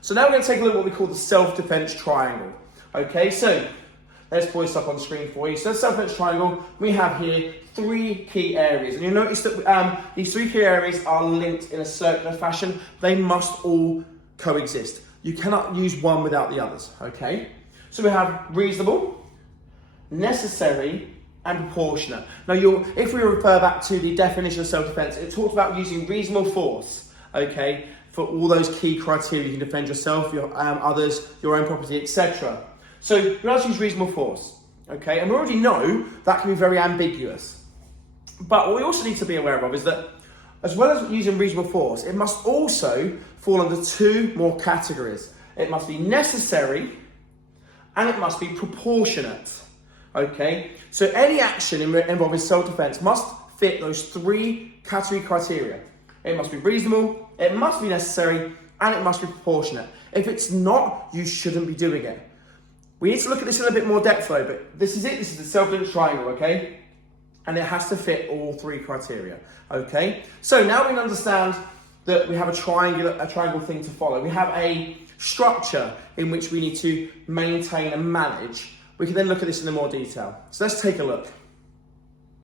So now we're going to take a look at what we call the self-defense triangle. Okay, so let's put this up on the screen for you. So the self-defense triangle, we have here 3 key areas. And you'll notice that these 3 key areas are linked in a circular fashion. They must all coexist. You cannot use one without the others, okay? So we have reasonable, necessary, and proportionate. Now, if we refer back to the definition of self-defense, it talks about using reasonable force, okay, for all those key criteria. You can defend yourself, your others, your own property, etc. So you have to use reasonable force, okay? And we already know that can be very ambiguous. But what we also need to be aware of is that as well as using reasonable force, it must also fall under 2 more categories. It must be necessary and it must be proportionate. Okay, so any action involving self-defense must fit those 3 category criteria. It must be reasonable, it must be necessary, and it must be proportionate. If it's not, you shouldn't be doing it. We need to look at this in a bit more depth though, but this is it. This is the self-defense triangle, okay? And it has to fit all 3 criteria, okay? So now we understand that we have a triangle thing to follow. We have a structure in which we need to maintain and manage. We can then look at this in more detail. So let's take a look.